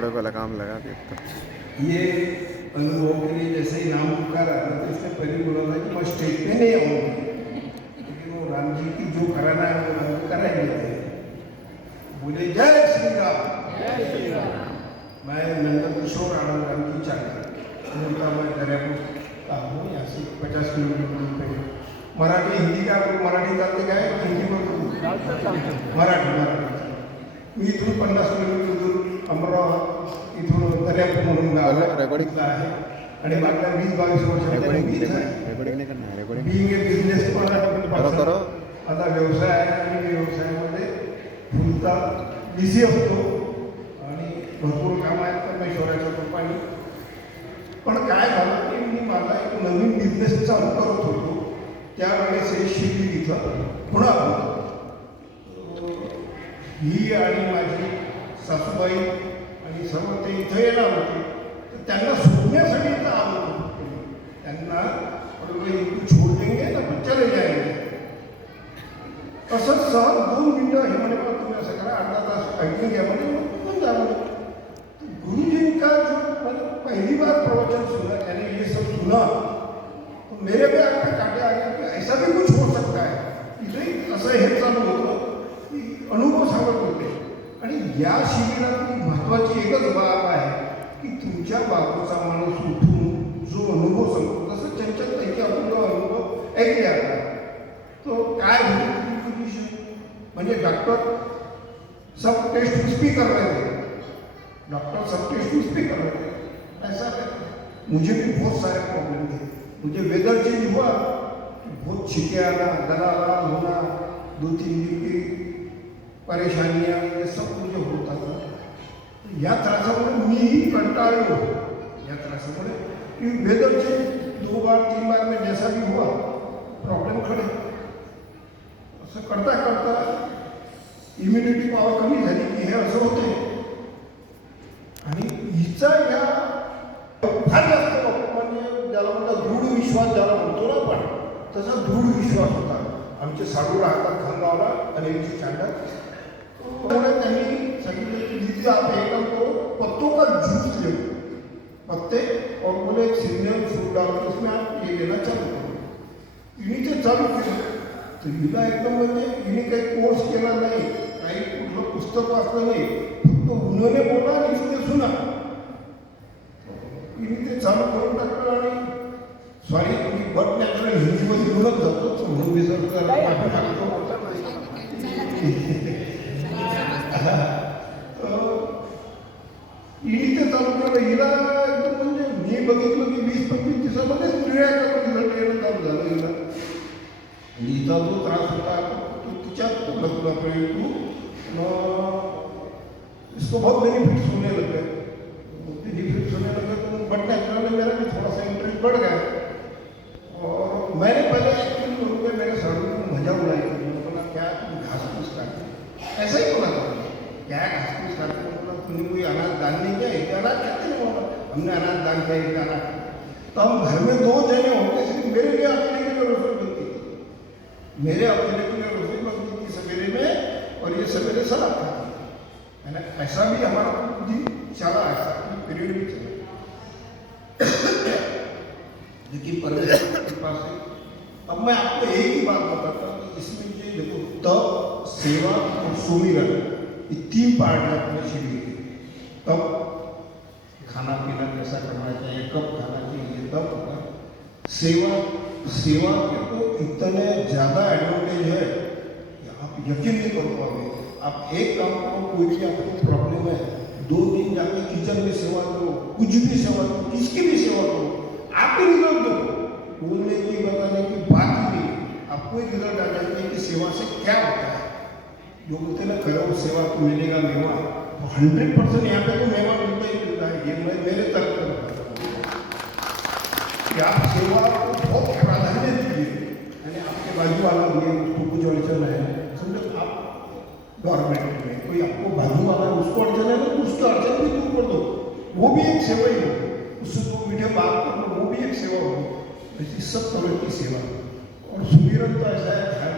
फेफड़ों को लगाम लगा दी तो ये अनुभव के लिए जैसे ही नाम पुकारा तो इसने पहले बोला था कि मैं स्टेज पे नहीं आऊँगी, लेकिन वो राम जी की जो कराना है वो राम कराएंगे थे। बोले जय श्री राम। मैं नंदकिशोर आनंद राम की चाकरी उनका मैं दरियापुर का हूँ, यहाँ से 50 किलोमीटर पे। मराठी हिंदी का मराठी चालते काय हिंदी बोलतो मराठी मी इथून 50 किलोमीटर दूर अमरावती इथून दर्यापूर म्हणून गाव आहे आणि मागल्या 20-22 वर्षांपूर्वी बिंग ए बिझनेस करो आता व्यवसाय आहे आणि मी व्यवसायामध्ये फुलता बिझी असतो आणि भरपूर कामं आहेत परमेश्वराच्या कृपाने. पण काय झालं की मी माझा एक नवीन बिझनेस चालू करत होतो त्यावेळेस हे शिबिर इथं होणार होतं. ही आणि माझी सासूबाई आणि सर्व ते इथं येणार होते, तर त्यांना सोडण्यासाठी इथं आलो होतो. त्यांना इनको छोड़ देंगे ना तो चले जाएंगे असं सहज 2 मिनिटं हे म्हणे मला तुम्ही असं करा अर्धा तास ऐकून घ्या म्हणे निघून जा म्हणे. गुरुजी का जो मैंने पहली बार प्रवचन सुना यानी ये सब सुना तो मेरे पे आपके काटे आ गया कि ऐसा भी कुछ हो सकता है. इथे असं हे चालू होतं की अनुभव सांगत होते. आणि या शिबिरातली महत्त्वाची एकच बाब आहे की तुमच्या बाजूचा माणूस उठून जो अनुभव सांगतो तसं चंचल त्याची आपण जो अनुभव ऐकले आता तो काय म्हणजे डॉक्टर सब टेस्ट उस भी कर रहे थे, डॉक्टर सब टेस्ट उस भी कर रहे थे. ऐसा है मुझे भी बहुत सारे प्रॉब्लम थे. मुझे वेदर चेंज हुआ बहुत छिके आना, गला लाल होना, 2-3 दिन की परेशानियाँ ये सब मुझे होता था. या त्रासामुळे मीही कंटाळलो. या त्रासामुळे कि वेदर चेंज 2 बार 3 बार में जैसा भी हुआ प्रॉब्लेम खड़े. असं करता करता इम्युनिटी पॉवर कमी झाली की हे असं होते. आणि हिचा या फार जास्त म्हणजे ज्याला म्हणतात दृढ विश्वास ज्याला म्हणतो ना आपण तसा दृढ विश्वास होता. आमचे साडू राहतात खानगावला आणि यांची चांडक त्यामुळे त्यांनी सांगितलं की दीदी आप एक काम करो पत्तों का जूस ले पत्ते और बोले सीजनल फ्रूट डाल के उसमें आप ये लेना चालू करो. इन्हीं ते चालू केलं तर हिला एकदम म्हणजे हिने काही कोर्स केला नाही, काही कुठलं पुस्तक वाचलं नाही, फक्त उन्हाने बोला आणि ते सुना. हिने ते चालू करून टाकलं आणि सॉरी मी बट नॅचरल हिंदीमध्ये बोलत जातो म्हणून मी जर हिने ते चालू केलं. हिला एकदम म्हणजे मी बघितलं की 20-25 दिवसामध्येच रिझल्ट येणं चालू झालं हिला. हिचा जो त्रास होता तो तिच्यात लगला परंतु इसको बहुत बेनिफिट्स होने लगे. बेनिफिट्स होने लगे तो बट नेचुरल में मेरा भी थोड़ा सा इंटरेस्ट बढ़ गया. और मैंने पहले एक्चुअली लोगों के मेरे साड़ू को मजा उड़ाई थी. मैंने बोला क्या तुम घास फूस काटते, ऐसा ही बोला था क्या घास फूस काटते. बोला तुमने कोई अनाज दान नहीं किया, एक अनाज कहते हैं. बोला हमने अनाज दान किया, एक अनाज. तो हम घर में 2 जने होते सिर्फ मेरे लिए अकेले के लिए रसोई बनती थी, मेरे अकेले के लिए रसोई बनती थी सवेरे में और ये सवेरे सलाद खाती थी. है ना. ऐसा भी हमारा दिन चला, ऐसा पीरियड भी चला. लेकिन परमेश्वर की कृपा से अब मैं आपको एक ही बात बताता हूँ कि इसमें ये देखो तप, सेवा और सुमिरन ये 3 पार्ट है अपने शिविर के. तब खाना पीना कैसा करना चाहिए, कब खाना चाहिए, तब होगा. सेवा के तो इतने ज़्यादा एडवांटेज है कि आप यकीन नहीं कर पाओगे. आप एक काम करो, कोई भी आपको प्रॉब्लम है 2 दिन जाके किचन में सेवा करो, कुछ भी सेवा करो, किसकी भी सेवा करो, आपको रिजल्ट दो. बोलने की बताने की बात ही नहीं, आपको एक रिजल्ट आ जाएगा कि सेवा से क्या होता है. जो बोलते ना करो सेवा तो मिलेगा मेवा, तो 100% यहाँ पे तो मेवा मिलता ही मिलता है. ये मैं मेरे तरफ से बताता हूँ कि आप सेवा को बहुत प्राधान्य दीजिए. यानी आपके बाजू वाला भी उसको कुछ अड़चन है, समझो आप गवर्नमेंट में कोई आपको बाजू वाला है उसको अड़चन है तो उसका अड़चन भी दूर कर दो, वो भी एक सेवा ही हो. उससे तो मीठे बात कर लो, वो भी एक सेवा होगी. ऐसी सब तरह की सेवा. और सुमिरन तो ऐसा है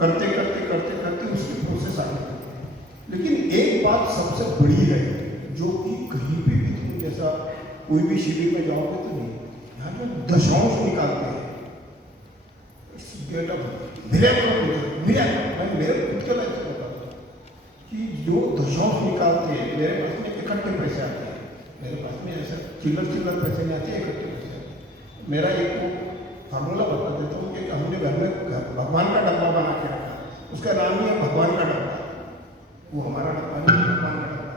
करते करते करते करते उसकी प्रोसेस आगे. लेकिन एक बात सबसे बड़ी है जो कि कहीं पे भी तुम जैसा कोई भी शिविर में जाओगे तो नहीं, यहाँ जो दशांश निकालते हैं मेरे खुद के लाइफ होता कि जो दशांश निकालते हैं मेरे पास में इकट्ठे पैसे आते हैं, मेरे पास में ऐसा चिल्लर पैसे नहीं आते, इकट्ठे पैसे आते हैं। मेरा एक फार्मूला बता देता हूँ कि हमने घर में भगवान का डब्बा बना के रखा, उसका नाम ही है भगवान का डब्बा। वो हमारा डब्बा नहीं, भगवान का डब्बा।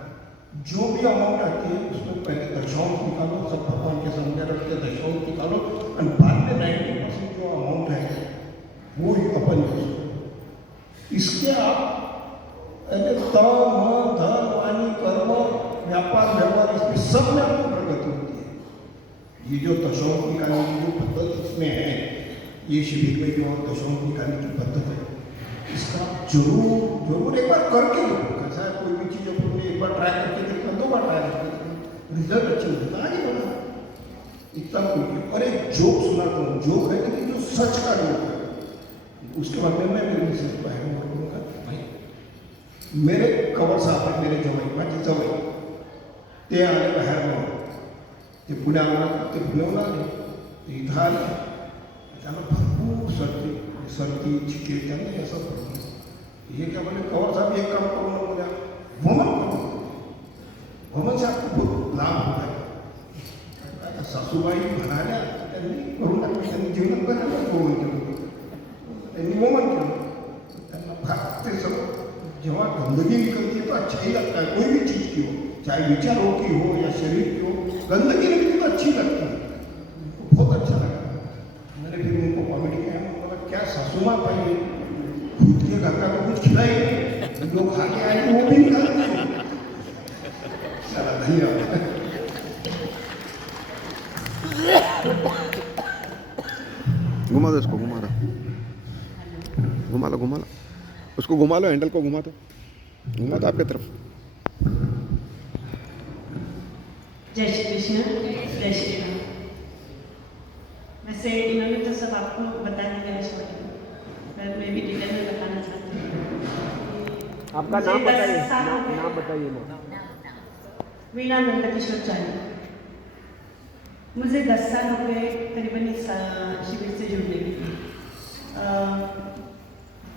जो भी अमाउंट आती है उसमें पहले दशांश निकालो, सब भगवान के सामने रख के दशांश निकालो और बाद में 90% जो अमाउंट है वो ही अपन यूज करो। इसके आप तन मन धन वाणी कर्म व्यापार व्यवहार इसमें सब में आपको प्रगति होती है। ये जो दशांश निकालने की जो पद्धत इसमें है, ये शिविर में जो दशांश निकालने की पद्धत है, इसका जरूर एक बार करके देखो। कैसा है, कोई भी चीज़ अपन एक बार ट्राई करके देखना, 2 बार ट्राई करके देखना, रिजल्ट अच्छे होते हैं, आगे बढ़ा इतना कोई। और एक जोक सुनाता हूँ, जोक है लेकिन जो सच का जोक है, उसके बाद में मैं मेरे मिसेज को हैंड ओवर करूँगा। भाई मेरे कवर साहब है, मेरे जवाई माझे जवाई ते आले बाहेर म्हणून ते पुणे आम्हाला ते पुण्याहून आले, ते इथं आले, त्यांना भरपूर सर्दी छिके त्यांना असं पडलं। हे क्या बोले कवर साहब एक काम करू नको द्या, वमन से आपको बहुत लाभ होता है। सासूबाई म्हणाल्या त्यांनी करून टाकलं, त्यांनी जीवन करायला वमन केलं, त्यांनी वमन केलं, त्यांना फार ते सगळं। जेव्हा गंदगी निकलती है तो अच्छा ही लगता है, कोई भी चीज़ की हो, चाहे विचारों की हो या शरीर की हो, गंदगी निकलती तो अच्छी लगती है, उनको बहुत अच्छा लगा। मैंने फिर उनको कॉमेडी किया, बोला क्या सासू माँ पाई खुद के घर का तो कुछ खिलाई नहीं, लोग खा के आए वो भी निकालते हैं। चला धन्यवाद। घुमा दो उसको, घुमा लो उसको, घुमा लो, हैंडल को घुमा दो आपकी तरफ। जय श्री कृष्ण, जय श्री राम। वैसे इन्होंने तो सब आपको बता दिया है, पर मैं भी डिटेल में बताना चाहती हूँ। आपका नाम बताइए, नाम बताइए ना। वीणा नंदकिशोर चांदी। मुझे 10 साल हो गए करीबन इस शिविर से जुड़ने के लिए।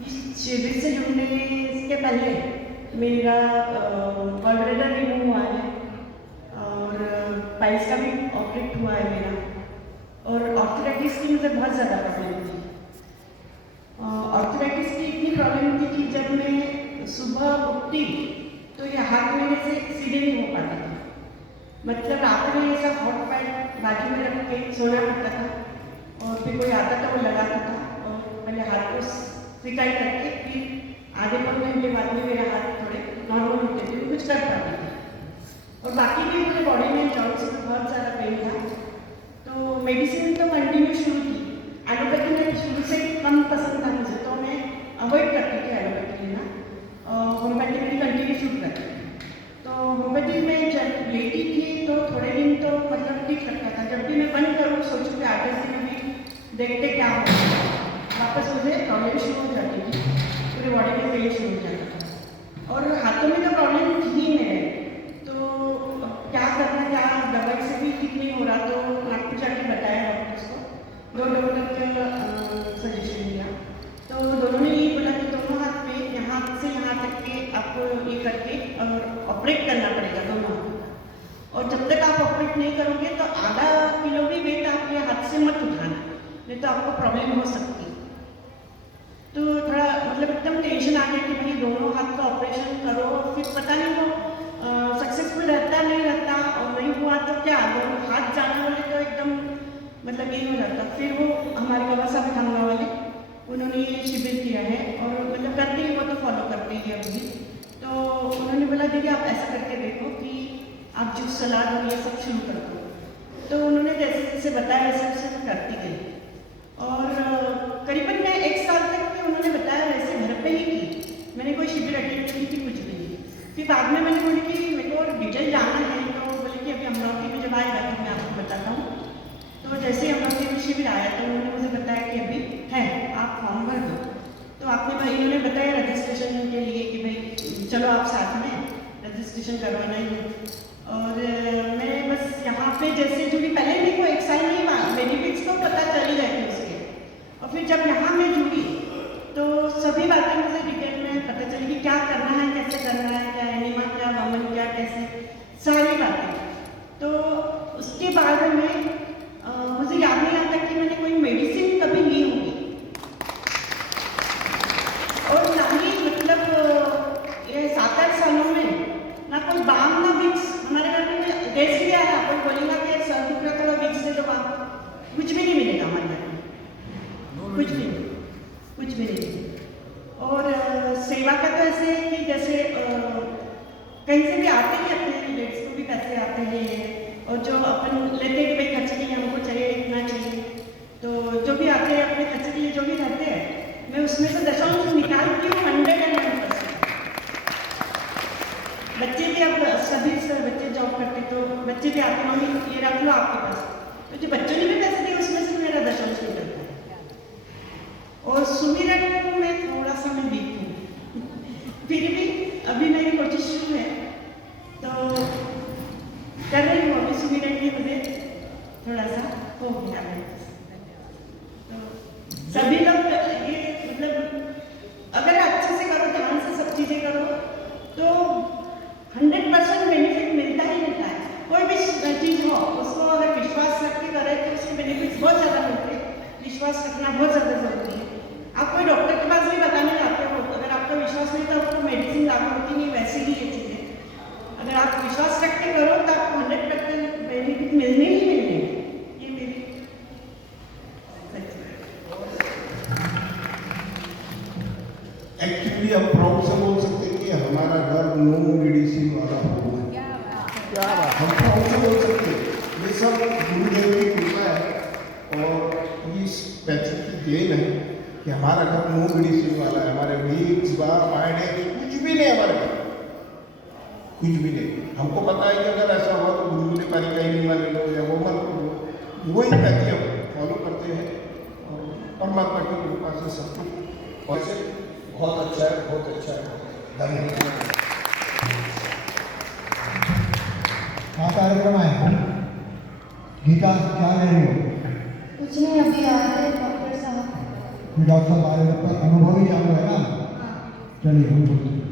इस शिविर से जुड़ने के पहले मेरा गॉलब्लैडर रिमूव हुआ है और पाइल्स का भी ऑपरेट हुआ है मेरा, और ऑर्थराइटिस की मुझे बहुत ज़्यादा प्रॉब्लम थी। ऑर्थराइटिस की इतनी प्रॉब्लम थी कि जब मैं सुबह उठती तो ये हाथ मेरे से सीधे नहीं हो पाता था, मतलब रात में ऐसा हॉट पैड बाजू में रख के सोना पड़ता था, और फिर कोई आता था वो लगाता था, और पहले हाथ को सिकाई करके फिर आधे पौने घंटे बाद में मेरा हाथ थोड़े नॉर्मल होते थे, कुछ कर पाती थी। और बाकी भी मुझे बॉडी में जॉइंट्स में बहुत ज़्यादा पेन था, तो मेडिसिन तो कंटिन्यू शुरू की। एलोपैथी में शुरू से कम पसंद था मुझे, तो मैं अवॉइड करती थी एलोपैथी लेना, होम्योपैथी में कंटिन्यू शुरू करती थी। तो होम्योपैथी में जब लेती थी तो थोड़े दिन तो मतलब ठीक लगता था, जब भी मैं बंद करूँ सोचूँ कि 8 दिन भी देखते क्या होगा, वापस मुझे प्रॉब्लम शुरू हो जाती थी, पूरी बॉडी में पेन शुरू हो जाता था। और हाथों में तो प्रॉब्लम थी ही मेरे, तो क्या करना, क्या दवाई से भी ठीक नहीं हो रहा, तो नागपुर जाके बताया डॉक्टर्स को, 2 डॉक्टर का सजेशन दिया, तो दोनों ने ये बोला कि दोनों हाथ पे यहाँ से यहाँ तक के आपको ये करके और ऑपरेट करना पड़ेगा दोनों हाथ, और जब तक आप ऑपरेट नहीं करोगे तो आधा किलो भी वेट आप ये हाथ से मत उठाना, नहीं तो आपको प्रॉब्लम हो सकती है। तो थोड़ा मतलब एकदम टेंशन आ गई कि भाई दोनों हाथ का ऑपरेशन करो, फिर पता नहीं वो सक्सेसफुल रहता नहीं रहता, और नहीं हुआ तो क्या, दोनों हाथ जाने वाले तो एकदम मतलब ये हो जाता। फिर वो हमारे बाबा साहब खानगा वाले उन्होंने ये शिविर किया है, और मतलब करते ही वो तो फॉलो करते ही अभी। तो उन्होंने बोला दीदी आप ऐसा करके देखो कि आप जूस सलाद और ये सब शुरू कर दो, तो उन्होंने जैसे जैसे बताया वैसे वैसे मैं करती गई, और करीबन मैं 1 साल तक उन्होंने बताया वैसे घर पे ही की, मैंने कोई शिविर अटेंड की थी कुछ भी नहीं। फिर बाद में मैंने बोली कि मेरे को डिटेल जानना है, तो बोले कि अभी अमरावती में जब आएगा तो मैं आपको बताता हूँ। तो जैसे अमरावती में शिविर आया तो उन्होंने मुझे बताया कि अभी है, आप फॉर्म भर दो। तो आपने भाई उन्होंने बताया रजिस्ट्रेशन के लिए कि भाई चलो आप साथ में रजिस्ट्रेशन करवाना ही है, और मैं बस यहाँ पे जैसे जुड़ी, पहले मेरे को एक साल नहीं हुआ, बेनिफिट्स तो पता चल ही रहे थे उसके, और फिर जब यहाँ मैं जुड़ी तो सभी बातें मुझे डिटेल में पता चली कि क्या करना है, कैसे करना है, क्या एनिमा, क्या वमन, क्या कैसे, सारी बातें। तो उसके बाद में मुझे याद नहीं आता कि मैंने कोई मेडिसिन कभी ली होगी, और ना ही मतलब ये 7-8 सालों में ना कोई बाम ना विक्स। हमारे घर में गेस्ट भी आया, कोई बोलेगा कि सर दुख रहा, थोड़ा विक्स दे दो बाम, कुछ भी नहीं मिलेगा हमारे घर में, कुछ भी नहीं, कुछ भी नहीं। और सेवा का तो ऐसे है कि जैसे कहीं से भी आते हैं, अपने रिलेटिव्स को भी पैसे आते हैं, और जो अपन लेते हैं कि भाई खर्चे के लिए हमको चाहिए, इतना चाहिए, तो जो भी आते हैं अपने खर्चे के लिए जो भी रहते हैं, मैं उसमें से दशमांश निकालती हूँ 101%। बच्चे भी अब सभी बच्चे जॉब करते, तो बच्चे भी आते, मम्मी ये रख लो आपके पास, तो जो बच्चों ने भी पैसे दिए उसमें से मेरा दशमांश निकलता है। और सुमिरन में थोड़ा सा मैं वीक हूँ, फिर भी अभी मेरी कोशिश शुरू है, तो कर रही हूँ अभी सुमिरन की, मुझे थोड़ा सा हो गया है। तो सभी लोग ये मतलब अगर अच्छे से करो, ध्यान से सब चीज़ें करो, तो 100% बेनिफिट मिलता ही मिलता है। कोई भी चीज़ हो उसको अगर विश्वास रख के करे तो उसके बेनिफिट्स बहुत ज़्यादा मिलते हैं। विश्वास रखना बहुत ज़्यादा जरूरी है। आप कोई डॉक्टर के पास भी बताने जाते हो, अगर आपका विश्वास नहीं तो आपको मेडिसिन लागू होती नहीं, वैसे ही ये चीज़ें अगर आप विश्वास रख के करो तो आपको 100% बेनिफिट मिलने ही मिलने हैं। ये मेरी एक्चुअली हम प्राउड से बोल सकते हैं कि हमारा घर नो मेडिसिन वाला होगा। क्या बात। हम प्राउड से बोल सकते हैं, ये सब गुरुदेव की कृपा है और इस पैसे की देन है कि हमारा घर नो मेडिसिन वाला है। हमारे वीक्स बार माइंड कुछ भी नहीं, हमारे घर कुछ भी नहीं। हमको पता है कि अगर ऐसा हुआ तो गुरु ने कहा कहीं नहीं मान लो या वो मत लो, वही कहती हम फॉलो करते हैं और परमात्मा की कृपा से सब कुछ और से बहुत अच्छा है, बहुत अच्छा है। धन्यवाद। क्या कार्यक्रम है? गीता क्या ले रही हो? कुछ नहीं, अभी आ रहे डॉक्टर साहब। डॉक्टर साहब आ रहे हैं, अनुभवी चालू है ना? चलिए हम बोलते हैं।